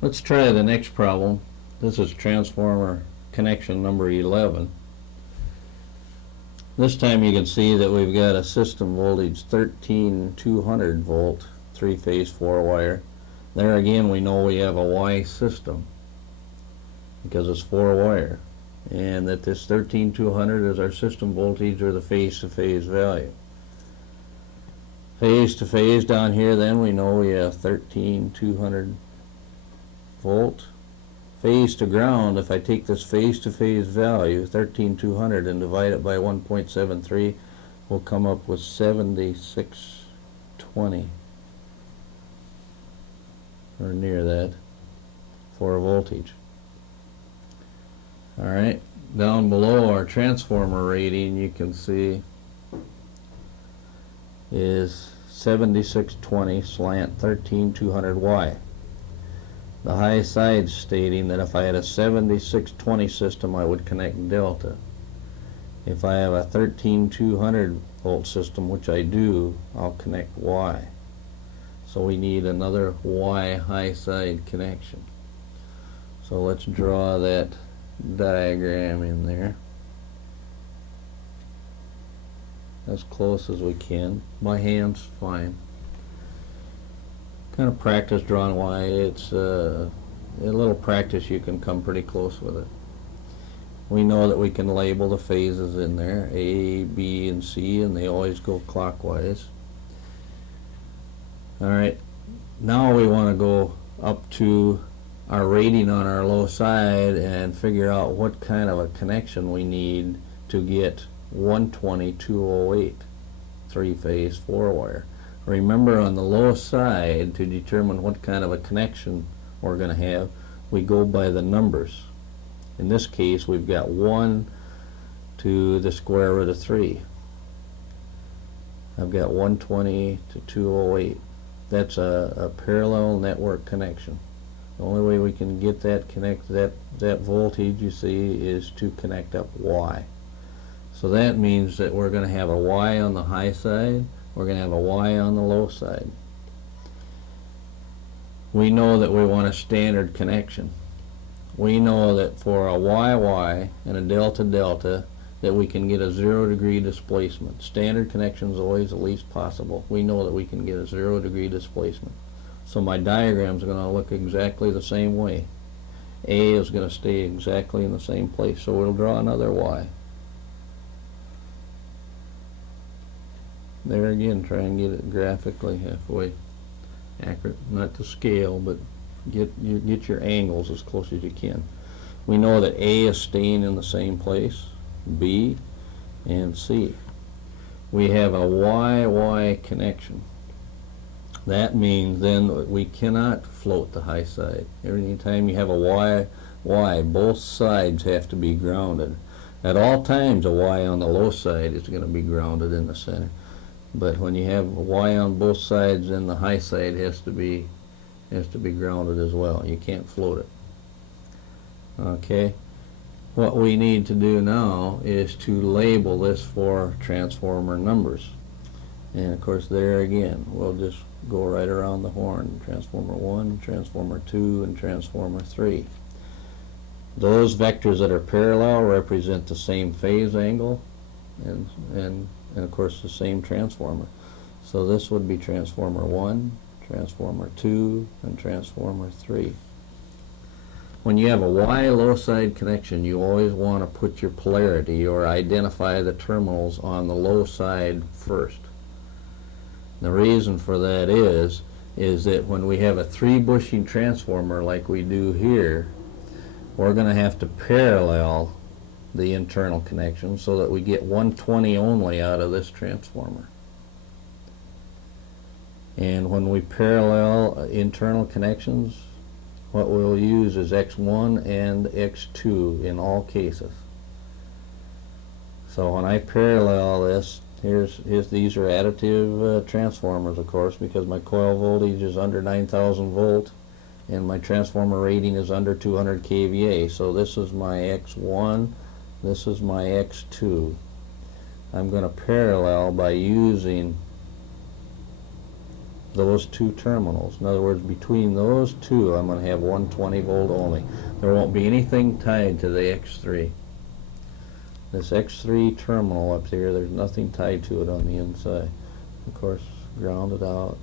Let's try the next problem. This is transformer connection number 11. This time you can see that we've got a system voltage 13,200 volt, 3-phase 4-wire. There again we know we have a Y system because it's 4-wire, and that this 13,200 is our system voltage or the phase-to-phase value. Phase-to-phase down here, then we know we have 13,200 volt. Phase to ground, if I take this phase-to-phase value, 13,200, and divide it by 1.73, we'll come up with 7620, or near that, for voltage. Alright, down below our transformer rating, you can see is 7620 slant 13,200Y. The high side stating that if I had a 7620 system, I would connect delta. If I have a 13,200 volt system, which I do, I'll connect Y. So we need another Y high side connection. So let's draw that diagram in there as close as we can. My hand's fine. Kind of practice drawing Y. It's a little practice, you can come pretty close with it. We know that we can label the phases in there, A, B, and C, and they always go clockwise. Alright, now we want to go up to our rating on our low side and figure out what kind of a connection we need to get 120-208 3-phase 4-wire. Remember, on the low side, to determine what kind of a connection we're going to have, we go by the numbers. In this case, we've got 1 to the square root of 3. I've got 120 to 208. That's a parallel network connection. The only way we can get that that voltage, you see, is to connect up Y. So that means that we're going to have a Y on the high side, we're going to have a Y on the low side. We know that we want a standard connection. We know that for a wye-wye and a delta-delta that we can get a 0-degree displacement. Standard connection is always the least possible. We know that we can get a 0-degree displacement. So my diagram is going to look exactly the same way. A is going to stay exactly in the same place. So we'll draw another Y. There again, try and get it graphically halfway accurate. Not to scale, but get your angles as close as you can. We know that A is staying in the same place, B, and C. We have a wye-wye connection. That means then we cannot float the high side. Every time you have a wye-wye, both sides have to be grounded. At all times, a Y on the low side is going to be grounded in the center. But when you have a Y on both sides, then the high side has to be grounded as well. You can't float it. Okay. What we need to do now is to label this for transformer numbers. And of course, there again, we'll just go right around the horn. Transformer 1, transformer 2, and transformer 3. Those vectors that are parallel represent the same phase angle and of course the same transformer. So this would be transformer 1, transformer 2, and transformer 3. When you have a Y low side connection, you always want to put your polarity or identify the terminals on the low side first. The reason for that is that when we have a 3-bushing transformer like we do here, we're going to have to parallel the internal connection so that we get 120 only out of this transformer. And when we parallel internal connections, what we'll use is X1 and X2 in all cases. So when I parallel this, these are additive transformers, of course, because my coil voltage is under 9,000 volt and my transformer rating is under 200 kVA. So this is my X1, this is my X2. I'm going to parallel by using those two terminals. In other words, between those two, I'm going to have 120 volt only. There won't be anything tied to the X3. This X3 terminal up here, there's nothing tied to it on the inside. Of course, grounded out.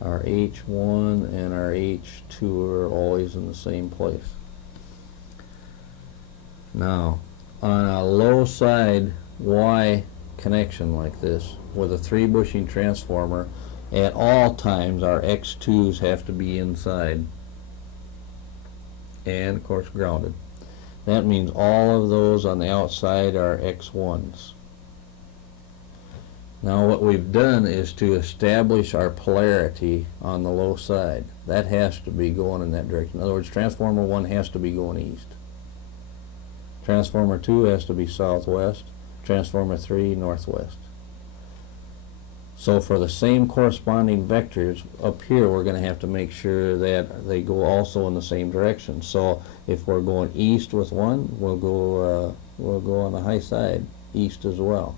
Our H1 and our H2 are always in the same place. Now, on a low side Y connection like this, with a 3-bushing transformer, at all times our X2s have to be inside and of course grounded. That means all of those on the outside are X1s. Now what we've done is to establish our polarity on the low side. That has to be going in that direction. In other words, transformer 1 has to be going east. Transformer 2 has to be southwest. Transformer 3 northwest. So for the same corresponding vectors up here, we're going to have to make sure that they go also in the same direction. So if we're going east with one, we'll go on the high side east as well.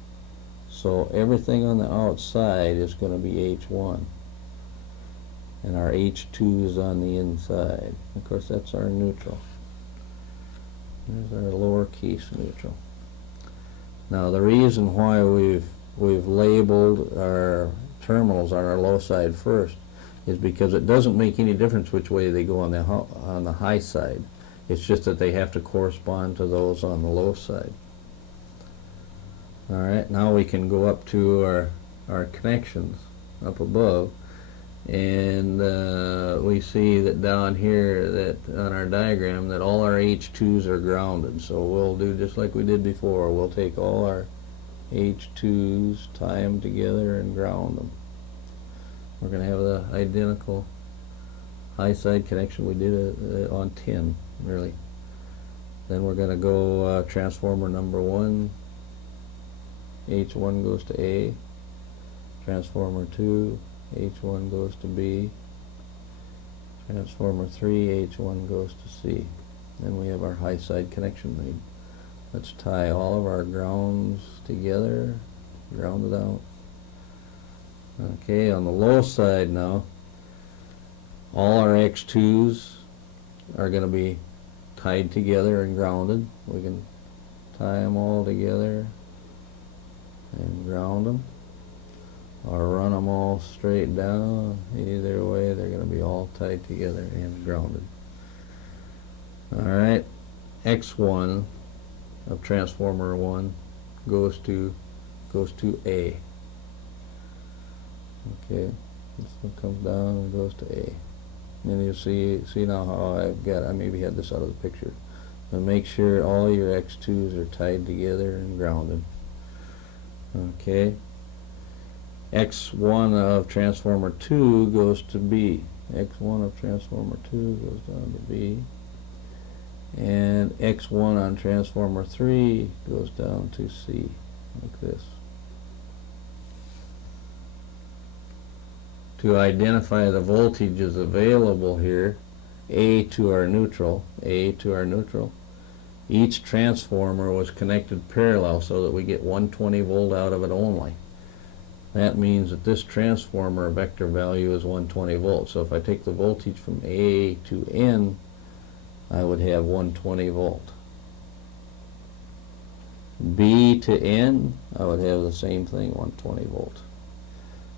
So everything on the outside is going to be H1, and our H2 is on the inside. Of course, that's our neutral. There's our lowercase neutral. Now the reason why we've labeled our terminals on our low side first is because it doesn't make any difference which way they go on the high side. It's just that they have to correspond to those on the low side. Alright, now we can go up to our connections up above, and we see that down here that on our diagram that all our H2s are grounded. So we'll do just like we did before. We'll take all our H2s, tie them together and ground them. We're going to have the identical high side connection we did on 10, really. Then we're going to go transformer number 1, H1 goes to A, transformer 2, H1 goes to B, transformer 3, H1 goes to C. Then we have our high side connection made. Let's tie all of our grounds together, ground it out. Okay, on the low side now, all our X2s are going to be tied together and grounded. We can tie them all together and ground them, or run them all straight down. Either way, they're going to be all tied together and grounded. Alright, X1 of transformer 1 goes to A. Okay, this one comes down and goes to A. And you see now how I maybe had this out of the picture. And make sure all your X2s are tied together and grounded. Okay, X1 of transformer 2 goes to B. X1 of transformer 2 goes down to B. And X1 on transformer 3 goes down to C, like this. To identify the voltages available here, A to our neutral, each transformer was connected parallel so that we get 120 volt out of it only. That means that this transformer vector value is 120 volts. So if I take the voltage from A to N, I would have 120 volt. B to N, I would have the same thing, 120 volt.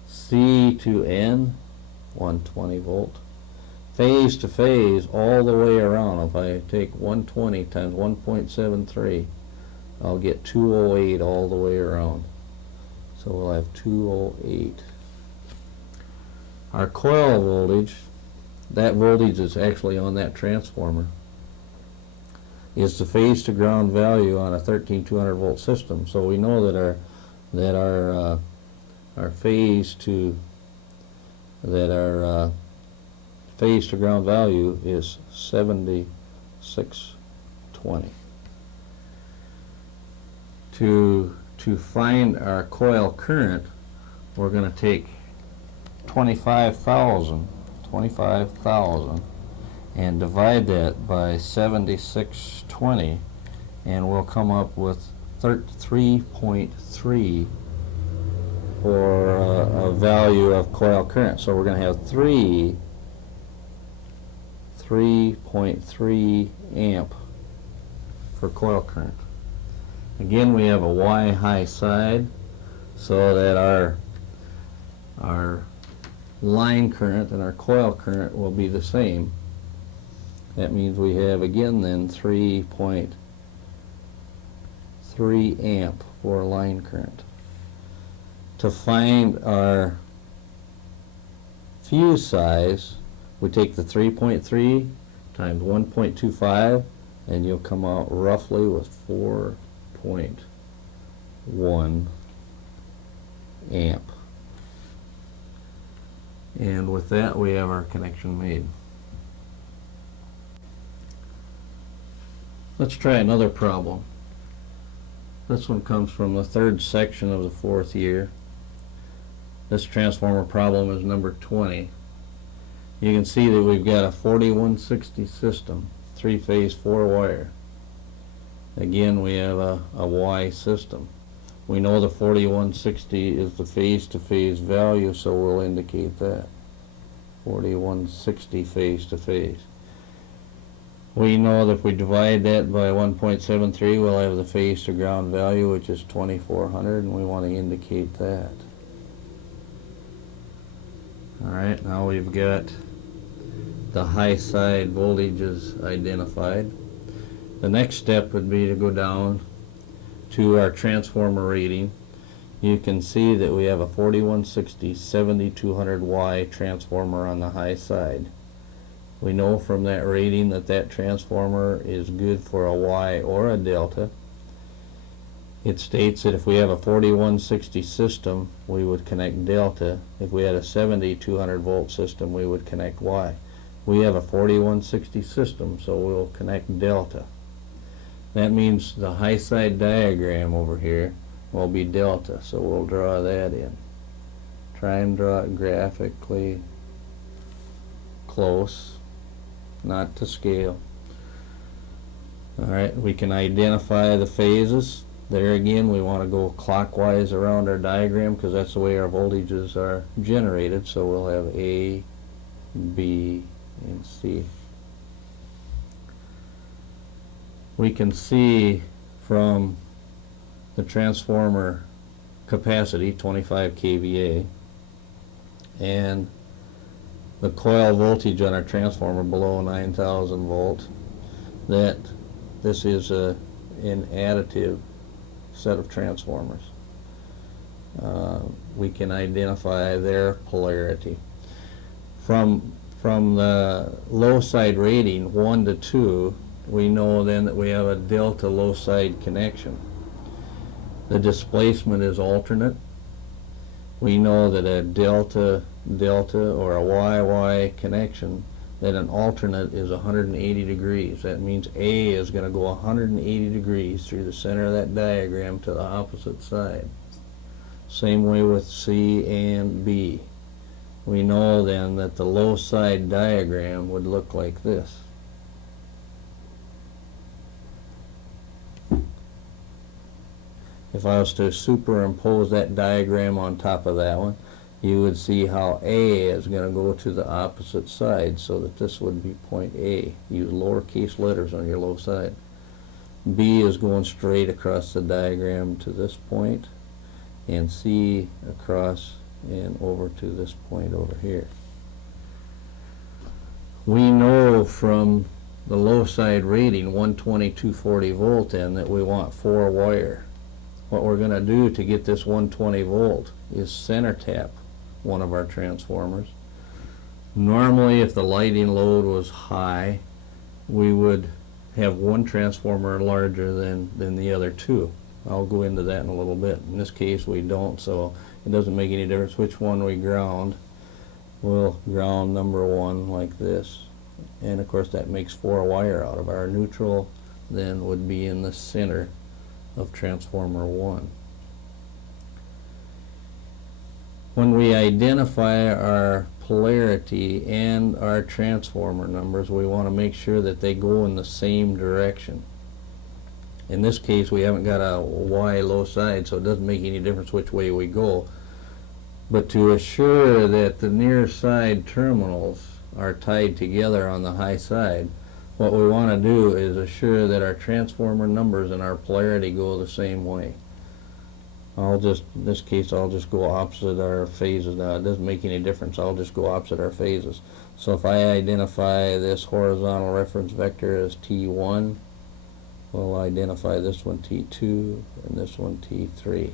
C to N, 120 volt. Phase to phase, all the way around, if I take 120 times 1.73, I'll get 208 all the way around. So we'll have 208. Our coil voltage, that voltage is actually on that transformer, is the phase to ground value on a 13200 volt system. So we know that our phase to ground value is 7620. To find our coil current, we're going to take 25,000 and divide that by 7620, and we'll come up with 3.3 for a value of coil current. So we're going to have 3.3 amp for coil current. Again, we have a Y high side, so that our line current and our coil current will be the same. That means we have, again then, 3.3 amp for line current. To find our fuse size, we take the 3.3 times 1.25, and you'll come out roughly with 4.1 amp. And with that, we have our connection made. Let's try another problem. This one comes from the third section of the fourth year. This transformer problem is number 20. You can see that we've got a 4160 system, 3-phase 4-wire. Again, we have a Y system. We know the 4160 is the phase-to-phase value, so we'll indicate that. 4160 phase-to-phase. We know that if we divide that by 1.73, we'll have the phase-to-ground value, which is 2400, and we want to indicate that. Alright, now we've got the high side voltages identified. The next step would be to go down to our transformer rating. You can see that we have a 4160 7200Y transformer on the high side. We know from that rating that that transformer is good for a Y or a delta. It states that if we have a 4160 system, we would connect delta. If we had a 7200 volt system, we would connect Y. We have a 4160 system, so we'll connect delta. That means the high side diagram over here will be delta, so we'll draw that in. Try and draw it graphically close, not to scale. Alright, we can identify the phases. There again, we want to go clockwise around our diagram because that's the way our voltages are generated, so we'll have A, B, and C. We can see from the transformer capacity, 25 kVA, and the coil voltage on our transformer below 9,000 volt, that this is an additive set of transformers. We can identify their polarity. From the low side rating 1 to 2, we know then that we have a delta low side connection. The displacement is alternate. We know that a delta or a wye-wye connection, that an alternate is 180 degrees. That means A is going to go 180 degrees through the center of that diagram to the opposite side. Same way with C and B. We know then that the low side diagram would look like this. If I was to superimpose that diagram on top of that one, you would see how A is going to go to the opposite side, so that this would be point A. Use lowercase letters on your low side. B is going straight across the diagram to this point, and C across and over to this point over here. We know from the low side rating 120 240 volt then that we want 4 wire. What we're going to do to get this 120 volt is center tap one of our transformers. Normally, if the lighting load was high, we would have one transformer larger than the other two. I'll go into that in a little bit. In this case, we don't, so it doesn't make any difference which one we ground. We'll ground number 1 like this, and of course that makes 4 wire out of our neutral. Then would be in the center of transformer 1. When we identify our polarity and our transformer numbers, we want to make sure that they go in the same direction. In this case, we haven't got a Y low side, so it doesn't make any difference which way we go. But to assure that the near side terminals are tied together on the high side, what we want to do is assure that our transformer numbers and our polarity go the same way. In this case, I'll just go opposite our phases. Now, it doesn't make any difference. I'll just go opposite our phases. So if I identify this horizontal reference vector as T1, we'll identify this one T2 and this one T3.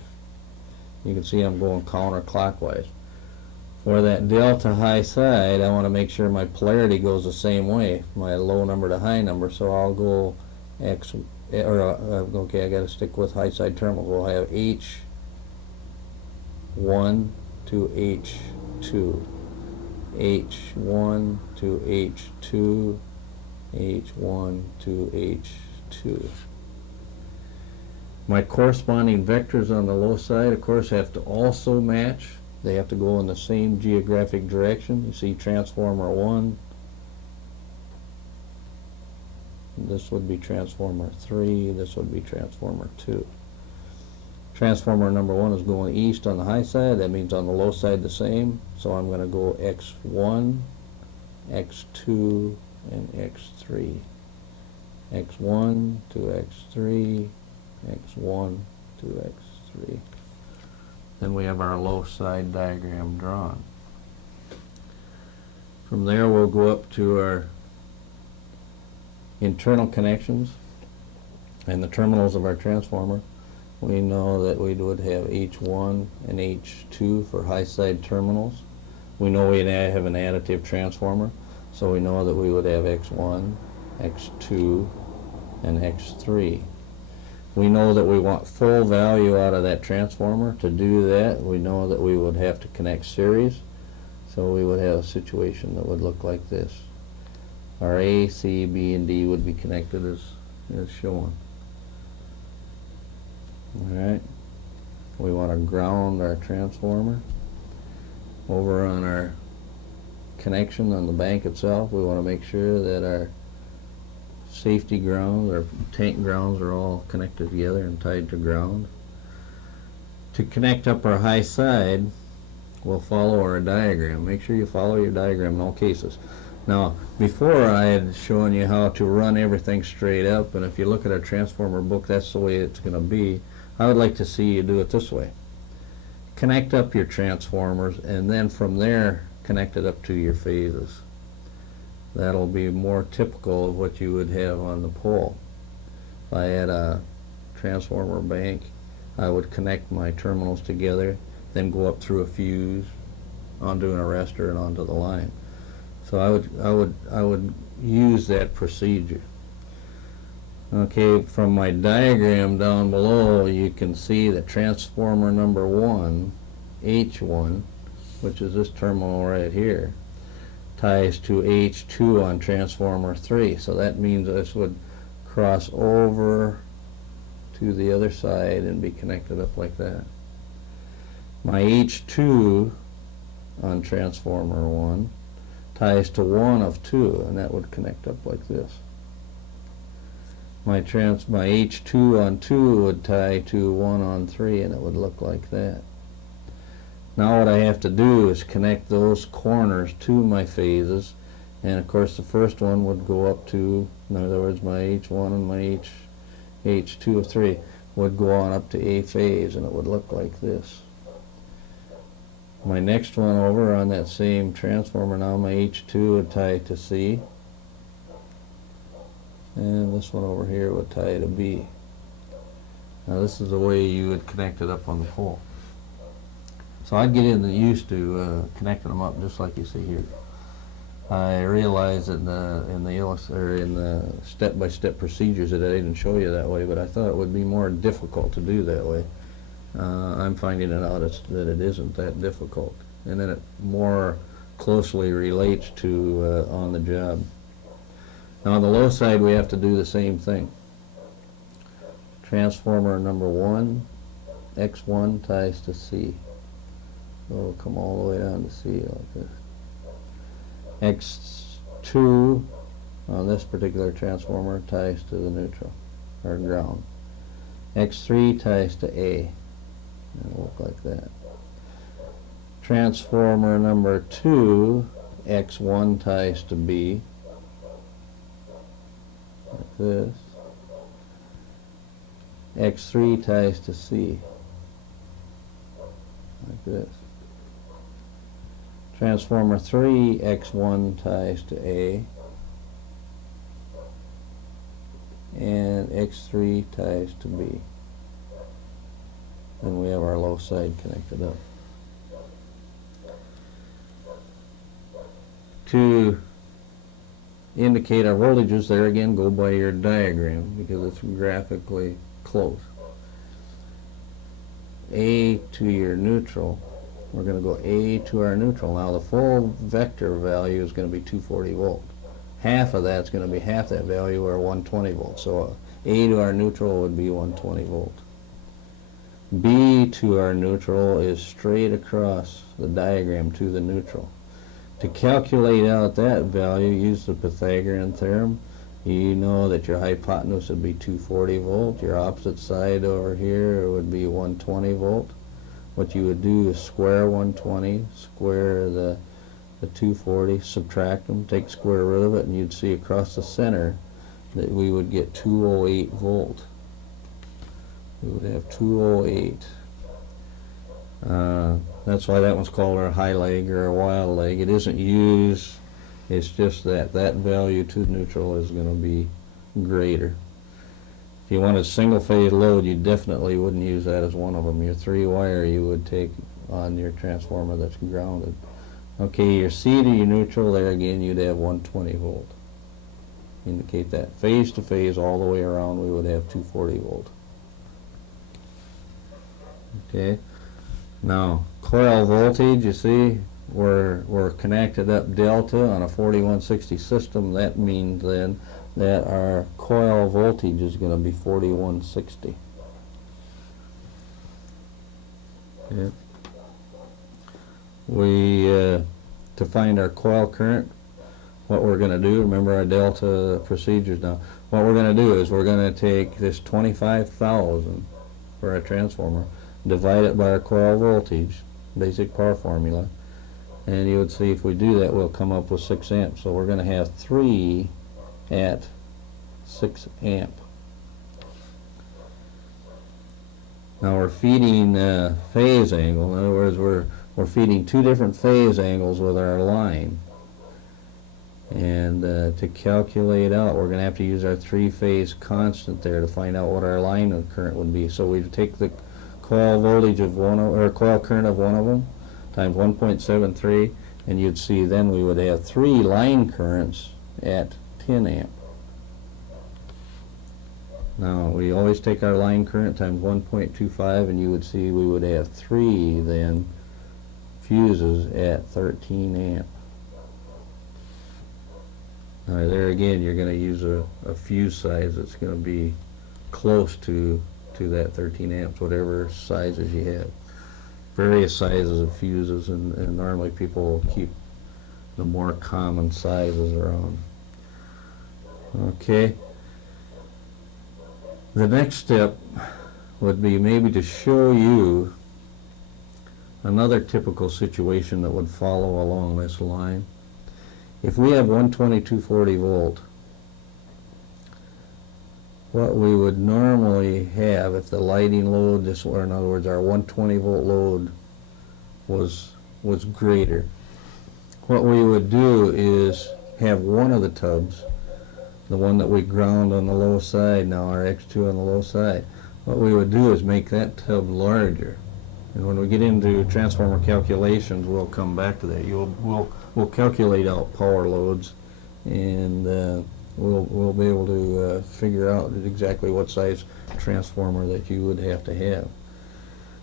You can see I'm going counterclockwise. For that delta high side, I want to make sure my polarity goes the same way, my low number to high number, so I'll go X, okay, I got to stick with high side terminals. We'll have H1 to H2, H1 to H2, H1 to H2. My corresponding vectors on the low side, of course, have to also match. They have to go in the same geographic direction. You see transformer 1. This would be transformer 3. This would be transformer 2. Transformer number 1 is going east on the high side. That means on the low side the same. So I'm going to go X1, X2, and X3. X1 to X3, X1 to X3. Then we have our low side diagram drawn. From there we'll go up to our internal connections and the terminals of our transformer. We know that we would have H1 and H2 for high side terminals. We know we have an additive transformer, so we know that we would have X1, X2, and X3. We know that we want full value out of that transformer. To do that, we know that we would have to connect series. So we would have a situation that would look like this. Our A, C, B, and D would be connected as shown. Alright. We want to ground our transformer. Over on our connection on the bank itself, we want to make sure that our safety grounds, our tank grounds are all connected together and tied to ground. To connect up our high side, we'll follow our diagram. Make sure you follow your diagram in all cases. Now, before I had shown you how to run everything straight up, and if you look at our transformer book, that's the way it's going to be. I would like to see you do it this way. Connect up your transformers, and then from there, connect it up to your phases. That'll be more typical of what you would have on the pole. If I had a transformer bank, I would connect my terminals together, then go up through a fuse, onto an arrestor, and onto the line. So I would use that procedure. Okay, from my diagram down below, you can see that transformer number 1, H1, which is this terminal right here, ties to H2 on transformer 3. So that means this would cross over to the other side and be connected up like that. My H2 on transformer 1 ties to 1 of 2, and that would connect up like this. My H2 on 2 would tie to 1 on 3, and it would look like that. Now what I have to do is connect those corners to my phases, and of course the first one would go up to, in other words, my H1 and my H2 of 3 would go on up to A phase, and it would look like this. My next one over on that same transformer, now my H2 would tie to C, and this one over here would tie to B. Now this is the way you would connect it up on the pole. So I'd get used to connecting them up just like you see here. I realize that in the step-by-step procedures that I didn't show you that way, but I thought it would be more difficult to do that way. I'm finding it out that it isn't that difficult, and then it more closely relates to on the job. Now on the low side we have to do the same thing. Transformer number 1, X1 ties to C. So it'll come all the way down to C like this. X2 on this particular transformer ties to the neutral, or ground. X3 ties to A. It'll look like that. transformer number 2, X1 ties to B, like this. X3 ties to C, like this. Transformer 3, X1 ties to A, and X3 ties to B. Then we have our low side connected up. To indicate our voltages, there again, go by your diagram because it's graphically close. A to your neutral, we're going to go A to our neutral. Now the full vector value is going to be 240 volt. Half of that's going to be half that value, or 120 volts. So A to our neutral would be 120 volt. B to our neutral is straight across the diagram to the neutral. To calculate out that value, use the Pythagorean theorem. You know that your hypotenuse would be 240 volt. Your opposite side over here would be 120 volt. What you would do is square 120, square the 240, subtract them, take square root of it, and you'd see across the center that we would get 208 volt. We would have 208. That's why that one's called our high leg or a wild leg. It isn't used, it's just that value to neutral is going to be greater. If you wanted single phase load, you definitely wouldn't use that as one of them. Your 3-wire you would take on your transformer that's grounded. Okay, your C to your neutral, there again you'd have 120 volt. Indicate that. Phase to phase all the way around we would have 240 volt. Okay. Now, coil voltage, you see, we're connected up delta on a 4160 system. That means then that our coil voltage is going to be 4160. Okay. To find our coil current, what we're going to do, remember our delta procedures now, what we're going to do is we're going to take this 25,000 for our transformer, divide it by our coil voltage, basic power formula, and you would see if we do that we'll come up with 6 amps. So we're going to have 3 at 6 amp. Now we're feeding phase angle. In other words, we're feeding 2 different phase angles with our line. And to calculate out, we're going to have to use our 3-phase constant there to find out what our line current would be. So we take the coil voltage of coil current of one of them times 1.73, and you'd see then we would have 3 line currents at 10 amp. Now we always take our line current times 1.25, and you would see we would have 3 then fuses at 13 amp. Now there again you're going to use a fuse size that's going to be close to that 13 amps, whatever sizes you have. Various sizes of fuses, and normally people will keep the more common sizes around. Okay. The next step would be maybe to show you another typical situation that would follow along this line. If we have 120 240 volt, what we would normally have if the lighting load, or in other words our 120 volt load was greater, what we would do is have one of the tubs, the one that we ground on the low side now, our X2 on the low side, what we would do is make that tub larger. And when we get into transformer calculations, we'll come back to that. We'll calculate out power loads, and we'll be able to figure out exactly what size transformer that you would have to have.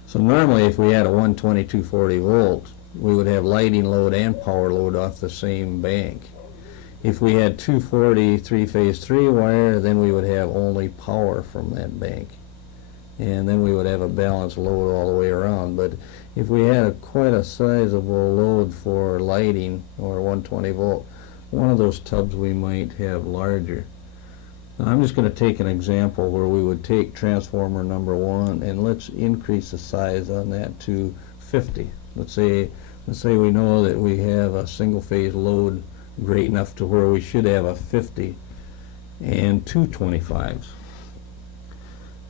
So normally if we had a 120 240 volt, we would have lighting load and power load off the same bank. If we had 240 3-phase 3-wire, then we would have only power from that bank, and then we would have a balanced load all the way around. But if we had quite a sizable load for lighting, or 120 volt, one of those tubs we might have larger. Now I'm just going to take an example where we would take transformer number 1 and let's increase the size on that to 50. Let's say let's say we know that we have a single phase load great enough to where we should have a 50 and two 25s.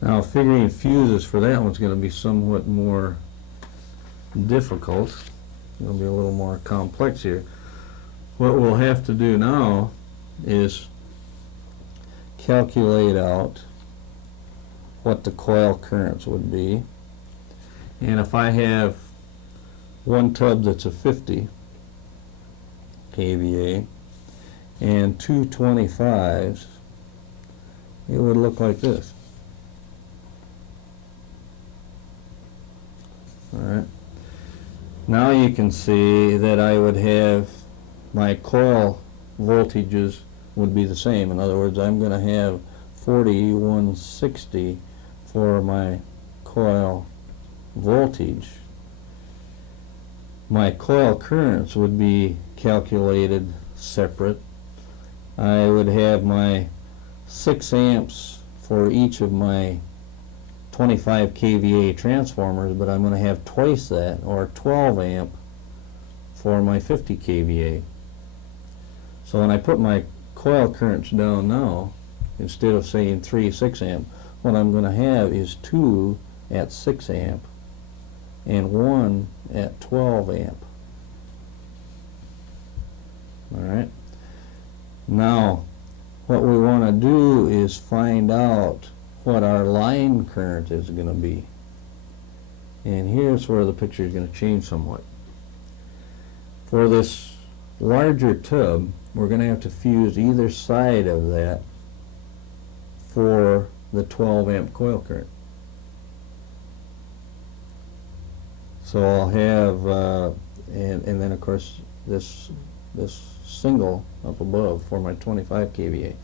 Now figuring fuses for that one's going to be somewhat more difficult. It's going to be a little more complex here. What we'll have to do now is calculate out what the coil currents would be. And if I have one tub that's a 50 kVA and two 25s, it would look like this. Alright. Now you can see that I would have my coil voltages would be the same. In other words, I'm going to have 4160 for my coil voltage. My coil currents would be calculated separate. I would have my 6 amps for each of my 25 kVA transformers, but I'm going to have twice that, or 12 amp for my 50 kVA. So when I put my coil currents down now, instead of saying 3 6 amp, what I'm going to have is 2 at 6 amp and 1 at 12 amp. Alright. Now what we want to do is find out what our line current is going to be. And here's where the picture is going to change somewhat. For this larger tub, we're going to have to fuse either side of that for the 12 amp coil current. So I'll have, and then of course this single up above for my 25 kVA.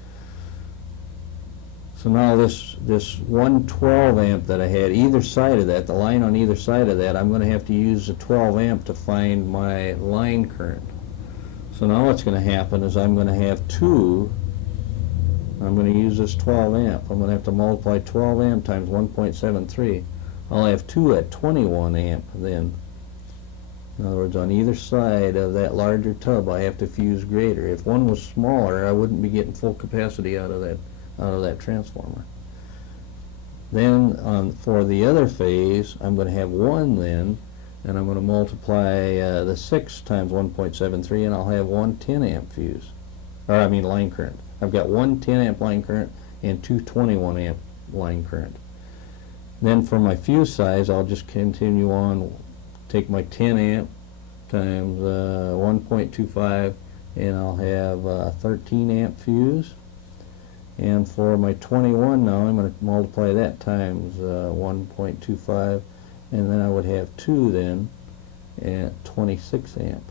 So now this 112 amp that I had, either side of that, the line on either side of that, I'm going to have to use the 12 amp to find my line current. So now what's going to happen is I'm going to have two. I'm going to use this 12 amp. I'm going to have to multiply 12 amp times 1.73. I'll have 2 at 21 amp then. In other words, on either side of that larger tub I have to fuse greater. If one was smaller, I wouldn't be getting full capacity out of that transformer. Then for the other phase, I'm going to have 1 then, and I'm going to multiply the 6 times 1.73, and I'll have one 10 amp fuse. Or I mean line current. I've got one 10 amp line current and two 21 amp line current. Then for my fuse size, I'll just continue on, take my 10 amp times 1.25, and I'll have a 13 amp fuse. And for my 21 now, I'm going to multiply that times 1.25, and then I would have 2 then at 26 amp.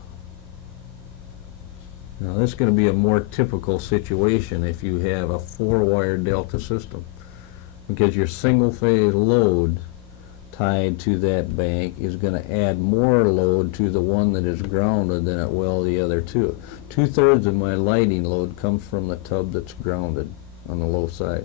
Now this is going to be a more typical situation if you have a 4-wire delta system, because your single phase load tied to that bank is going to add more load to the one that is grounded than it will the other two. 2/3 of my lighting load comes from the tub that's grounded on the low side.